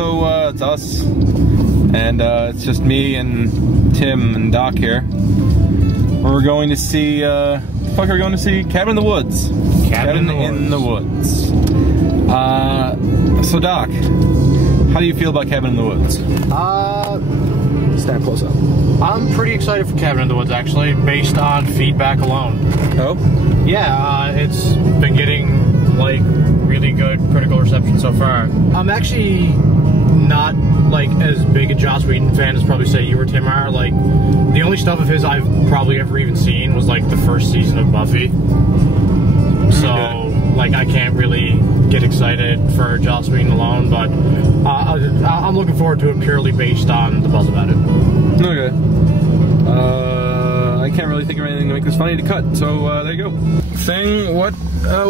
so it's us, and it's just me and Tim and Doc here. We're going to see, the fuck are we going to see? Cabin in the Woods. Cabin in the Woods. So Doc, how do you feel about Cabin in the Woods? Stand close up. I'm pretty excited for Cabin in the Woods, actually, based on feedback alone. Oh? Yeah, it's been getting, like, really good critical reception so far. I'm actually not, like, as big a Joss Whedon fan as probably, say, you or Tim are. Like, the only stuff of his I've probably ever even seen was, like, the first season of Buffy. So, like, I can't really get excited for Joss Whedon alone, but I'm looking forward to it purely based on the buzz about it. Okay. I can't really think of anything to make this funny to cut, so there you go. Thing, what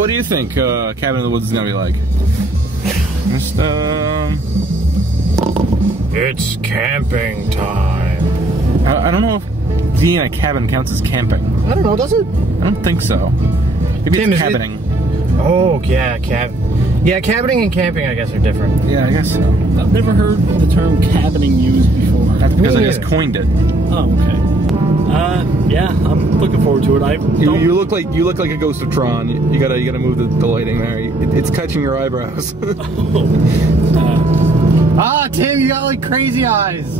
do you think Cabin in the Woods is gonna be like? Just, It's camping time. I don't know if being in a cabin counts as camping. I don't know, does it? I don't think so. Maybe Tim, it's cabining. Oh, yeah, cabining and camping, I guess, are different. Yeah, I guess so. I've never heard the term cabining used before. That's because I just coined it. Oh, okay. Yeah, I'm looking forward to it. You look like a ghost of Tron. You gotta move the lighting there. It's catching your eyebrows. Tim, you got like crazy eyes.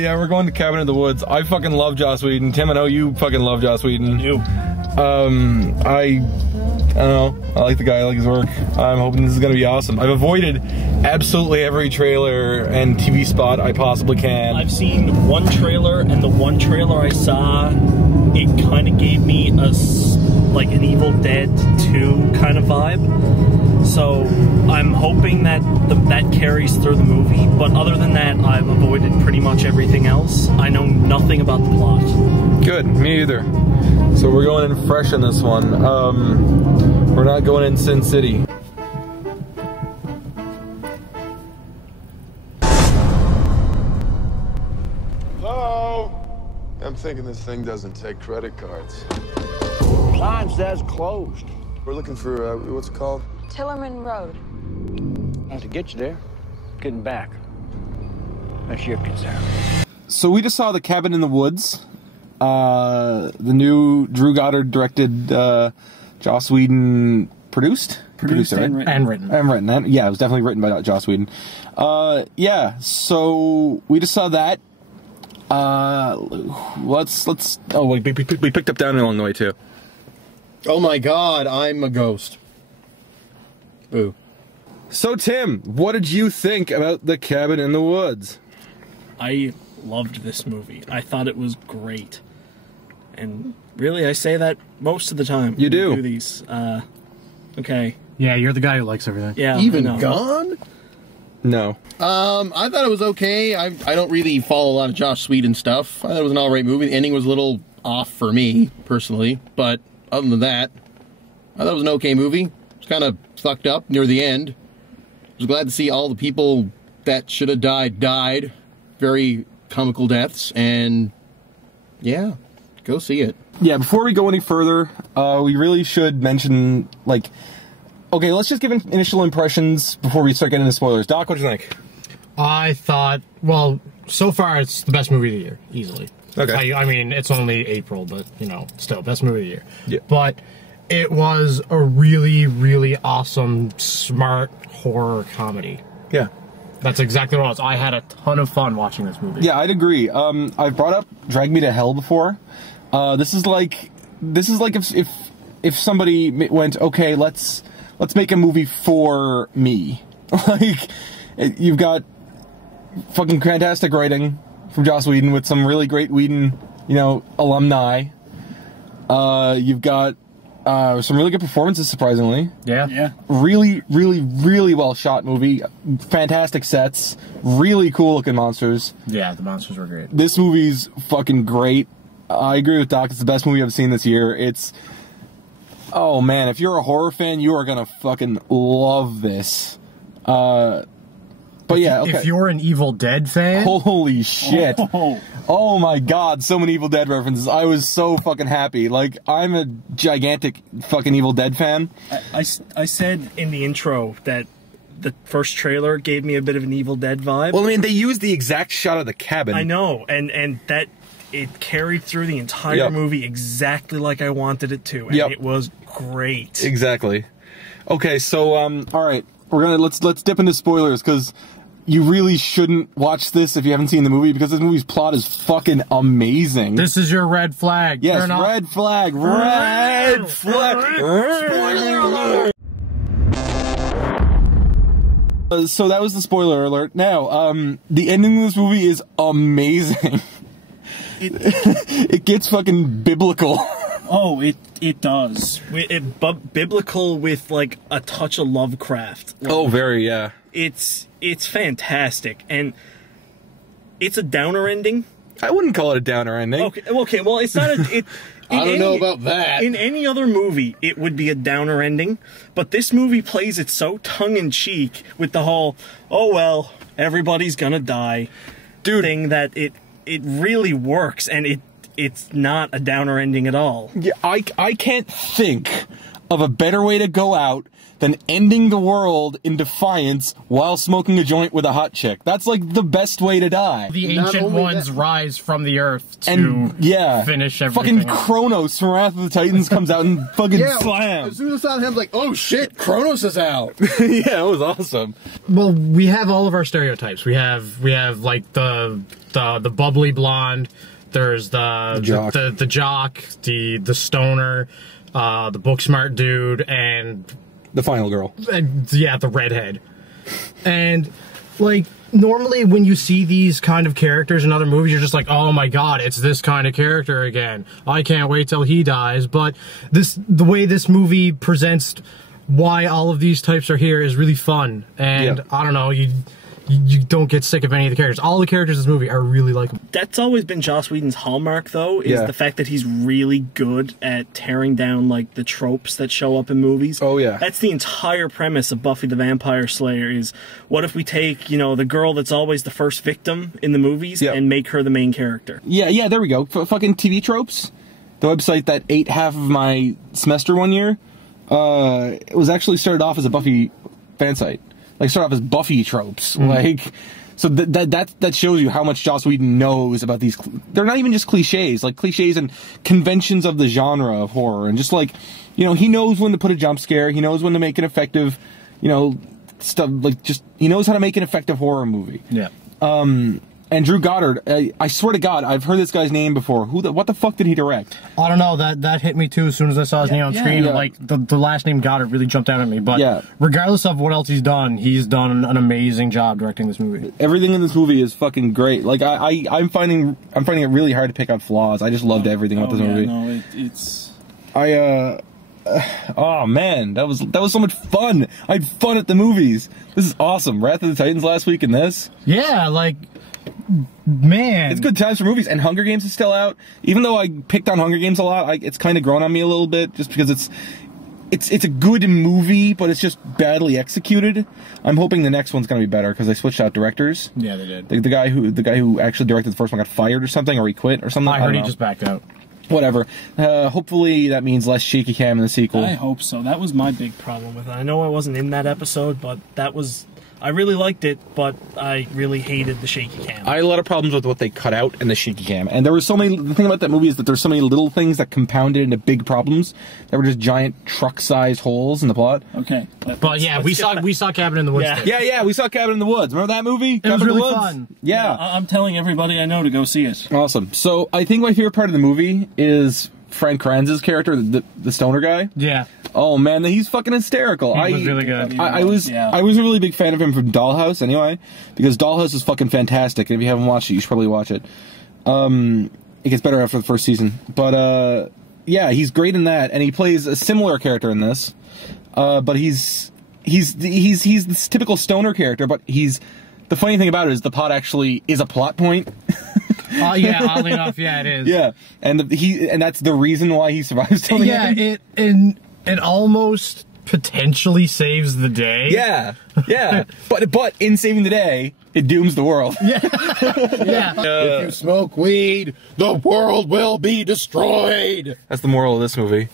Yeah, we're going to Cabin in the Woods. I fucking love Joss Whedon. Tim, I know you fucking love Joss Whedon. You. I don't know. I like the guy. I like his work. I'm hoping this is gonna be awesome. I've avoided absolutely every trailer and TV spot I possibly can. I've seen one trailer, and the one trailer I saw, it kind of gave me like an Evil Dead 2 kind of vibe. So I'm hoping that that carries through the movie. But other than that, I've avoided pretty much everything else. I know nothing about the plot. Good. Me either. So we're going in fresh in this one. We're not going in Sin City. Hello? I'm thinking this thing doesn't take credit cards. Sign says closed. We're looking for, what's it called? Tillerman Road. To get you there, getting back. That's your concern. So we just saw The Cabin in the Woods. The new Drew Goddard directed, Joss Whedon produced And right? written. And written. Yeah, it was definitely written by Joss Whedon. Yeah, so we just saw that. Let's. Oh, we picked up down along the way too. Oh my God, I'm a ghost. Ooh. So Tim, what did you think about The Cabin in the Woods? I loved this movie. I thought it was great. And really, I say that most of the time. You do. When we do these. Okay. Yeah, you're the guy who likes everything. Yeah. Even gone? No. I thought it was okay. I don't really follow a lot of Joss Whedon stuff. I thought it was an alright movie. The ending was a little off for me, personally. But other than that, I thought it was an okay movie. It was kind of fucked up near the end. I was glad to see all the people that should have died. Very comical deaths. And yeah, go see it. Yeah, before we go any further, we really should mention, like, okay, let's just give initial impressions before we start getting into spoilers. Doc, what do you think? I thought, well, so far it's the best movie of the year, easily. Okay. I mean, it's only April, but, you know, still, best movie of the year. Yeah. But it was a really, really awesome, smart horror comedy. Yeah. That's exactly what it was. I had a ton of fun watching this movie. Yeah, I'd agree. I've brought up Drag Me to Hell before. This is like if somebody went, okay, let's make a movie for me. Like, you've got fucking fantastic writing from Joss Whedon with some really great Whedon, you know, alumni. You've got some really good performances, surprisingly. Yeah. Yeah. Really, really, really well shot movie. Fantastic sets. Really cool looking monsters. Yeah, the monsters were great. This movie's fucking great. I agree with Doc. It's the best movie I've seen this year. It's... Oh, man. If you're a horror fan, you are gonna fucking love this. But yeah, okay. If you're an Evil Dead fan... Holy shit. Oh my god, so many Evil Dead references. I was so fucking happy. Like, I'm a gigantic fucking Evil Dead fan. I said in the intro that the first trailer gave me a bit of an Evil Dead vibe. Well, I mean, they used the exact shot of the cabin. I know, and that it carried through the entire movie exactly like I wanted it to, and it was great. Exactly. Okay, so all right, let's dip into spoilers, because you really shouldn't watch this if you haven't seen the movie, because this movie's plot is fucking amazing. This is your red flag. Yes, red flag. Red flag. Spoiler alert. So that was the spoiler alert. Now, the ending of this movie is amazing. It gets fucking biblical. Oh, it does. Biblical with like a touch of Lovecraft. Like, Oh, very, yeah. It's fantastic, and it's a downer ending. I wouldn't call it a downer ending. Okay. Well, it's not a. I don't know about that. In any other movie, it would be a downer ending, but this movie plays it so tongue-in-cheek with the whole, oh well, everybody's gonna die, Dude, thing that it really works, and it's not a downer ending at all. yeah, I can't think of a better way to go out than ending the world in defiance while smoking a joint with a hot chick. That's like the best way to die. The Not ancient only ones that- rise from the earth to And finish everything. fucking Kronos from Wrath of the Titans comes out and fucking As slams. soon as I saw him, like, oh shit, Kronos is out. Yeah, it was awesome. Well, we have all of our stereotypes. We have like the bubbly blonde. There's the jock. the jock, the stoner, the book smart dude, and The final girl. yeah, the redhead. And like normally when you see these kind of characters in other movies, you're just like, oh my god, it's this kind of character again. I can't wait till he dies. But the way this movie presents why all of these types are here is really fun. And Yeah. I don't know, you don't get sick of any of the characters. All the characters in this movie are really likable. That's always been Joss Whedon's hallmark, though, is Yeah. the fact that he's really good at tearing down, like, the tropes that show up in movies. Oh, yeah. That's the entire premise of Buffy the Vampire Slayer is, what if we take, you know, the girl that's always the first victim in the movies Yeah. and make her the main character? Yeah, there we go. Fucking TV tropes. The website that ate half of my semester one year, it was actually started off as a Buffy fan site. Like, started off as Buffy tropes. Like, so that shows you how much Joss Whedon knows about these. They're not even just cliches, like cliches and conventions of the genre of horror. And just like, you know, he knows when to put a jump scare. He knows when to make an effective, you know, stuff. Like, just, he knows how to make an effective horror movie. Yeah. And Drew Goddard, I swear to God, I've heard this guy's name before. What the fuck did he direct? I don't know, that hit me too as soon as I saw his name on screen. yeah. Like, the last name Goddard really jumped out at me. But Yeah. regardless of what else he's done an amazing job directing this movie. Everything in this movie is fucking great. Like, I'm finding it really hard to pick out flaws. I just loved everything about this movie. No, it's... Oh man, that was so much fun. I had fun at the movies. This is awesome. Wrath of the Titans last week and this. Yeah, like, man. It's good times for movies. And Hunger Games is still out. Even though I picked on Hunger Games a lot, it's kind of grown on me a little bit just because it's a good movie, but it's just badly executed. I'm hoping the next one's gonna be better because they switched out directors. Yeah, they did. The guy who actually directed the first one got fired or something, or he quit or something. I heard don't he know. just backed out. Whatever. Hopefully that means less shaky cam in the sequel. I hope so. That was my big problem with it. I know I wasn't in that episode, but I really liked it, but I really hated the shaky cam. I had a lot of problems with what they cut out and the shaky cam. And there were so many. The thing about that movie is that there's so many little things that compounded into big problems that were just giant truck-sized holes in the plot. Okay. But yeah, we saw Cabin in the Woods. Yeah. today. Yeah, we saw Cabin in the Woods. Remember that movie? It was Cabin in the really Woods? fun. Yeah. I'm telling everybody I know to go see it. Awesome. So I think my favorite part of the movie is Frank Kranz's character, the stoner guy. Yeah. Oh man, he's fucking hysterical. He was really good. I was a really big fan of him from Dollhouse anyway, because Dollhouse is fucking fantastic. And if you haven't watched it, you should probably watch it. It gets better after the first season, but yeah, he's great in that, and he plays a similar character in this. But he's this typical stoner character, but the funny thing about it is the plot actually is a plot point. Yeah, oddly enough, yeah, it is. Yeah, and that's the reason why he survives till the end. Yeah, it almost potentially saves the day. Yeah, yeah. but in saving the day, it dooms the world. Yeah. If you smoke weed, the world will be destroyed. That's the moral of this movie.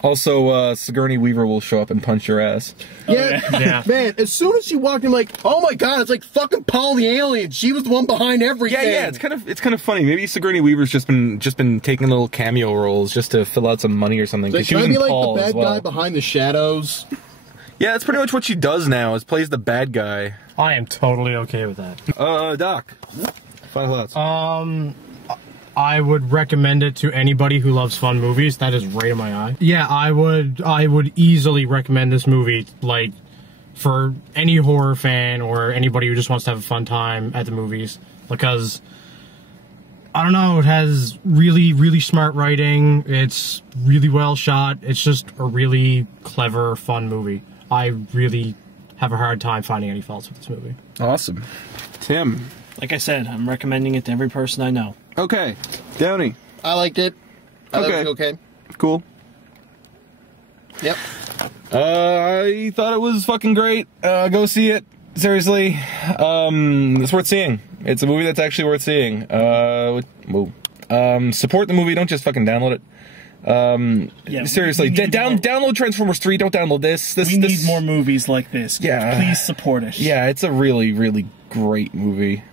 Also, Sigourney Weaver will show up and punch your ass. Yeah, man. As soon as she walked in, like, oh my god, it's like fucking Paul the Alien. She was the one behind everything. Yeah. It's kind of funny. Maybe Sigourney Weaver's just been taking little cameo roles just to fill out some money or something. Like, she was in like Paul the bad as well. guy behind the shadows. Yeah, that's pretty much what she does now. Is plays the bad guy. I am totally okay with that. Doc. Final thoughts. I would recommend it to anybody who loves fun movies. That is right in my eye. Yeah, I would easily recommend this movie, like, for any horror fan or anybody who just wants to have a fun time at the movies, because I don't know, it has really, really smart writing. It's really well shot. It's just a really clever, fun movie. I really have a hard time finding any faults with this movie. Awesome. Tim. Like I said, I'm recommending it to every person I know. Okay. Downey. I liked it. I thought it was okay. Cool. Yep. I thought it was fucking great. Go see it. Seriously. It's worth seeing. It's a movie that's actually worth seeing. Support the movie. Don't just fucking download it. Seriously, download Transformers 3. Don't download this. We need more movies like this. Yeah. Please support us. Yeah, it's a really, really great movie.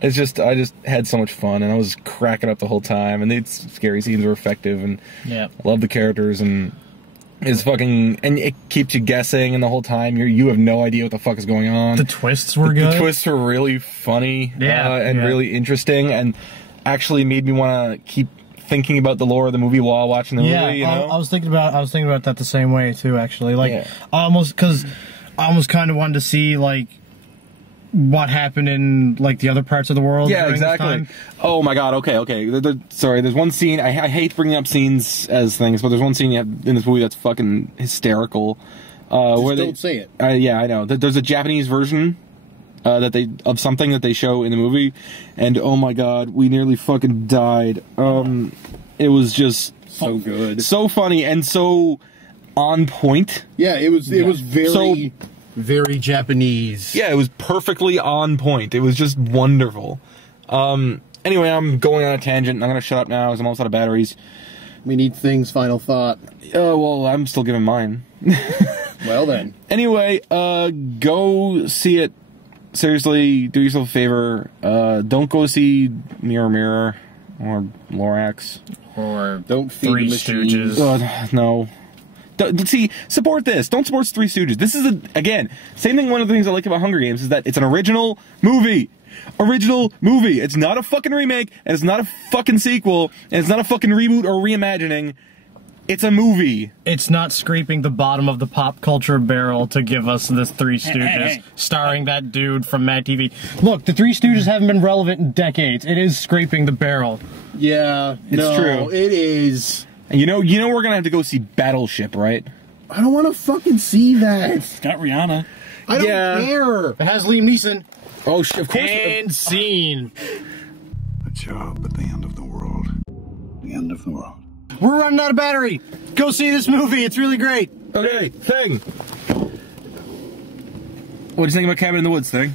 I just had so much fun, and I was cracking up the whole time, and the scary scenes were effective, and I love the characters, and and it keeps you guessing, and the whole time you have no idea what the fuck is going on. The twists were good. The twists were really funny, and really interesting, and actually made me want to keep thinking about the lore of the movie while watching the movie. You know? I was thinking about that the same way too. Actually, like I almost kind of wanted to see like what happened in like the other parts of the world. Yeah, exactly. Oh my god. Okay. Sorry, there's one scene. I hate bringing up scenes as things, but there's one scene you have in this movie that's fucking hysterical. Don't say it. Yeah, I know. There's a Japanese version of something that they show in the movie, and oh my god, we nearly fucking died. It was just so good, so funny, and so on point. Yeah, it was very Japanese. Yeah, it was perfectly on point. It was just wonderful. Anyway, I'm going on a tangent. I'm gonna shut up now because I'm almost out of batteries. We need things. Final thought. Well, I'm still giving mine. Well then. Anyway, go see it. Seriously, do yourself a favor. Don't go see Mirror Mirror or Lorax. Or don't feed Three the machines. Stooges. No. See, support this. Don't support Three Stooges. This is, again, same thing. One of the things I like about Hunger Games is that it's an original movie. Original movie. It's not a fucking remake, and it's not a fucking sequel, and it's not a fucking reboot or reimagining. It's a movie. It's not scraping the bottom of the pop culture barrel to give us this Three Stooges starring that dude from Mad TV. Look, the Three Stooges haven't been relevant in decades. It is scraping the barrel. Yeah, it's true. It is. And you know we're gonna have to go see Battleship, right? I don't want to fucking see that. It's got Rihanna. I don't care. It has Liam Neeson. Oh, of course. And scene. A job at the end of the world. The end of the world. We're running out of battery. Go see this movie. It's really great. Okay, Thing. What'd you think about Cabin in the Woods, Thing?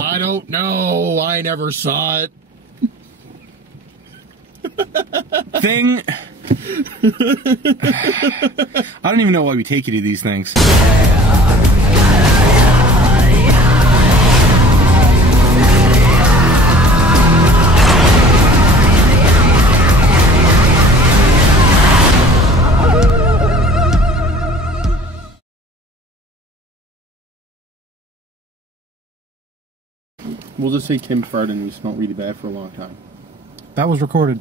I don't know. I never saw it. Thing. I don't even know why we take you to these things. We'll just say Tim farted and we smelled really bad for a long time. That was recorded.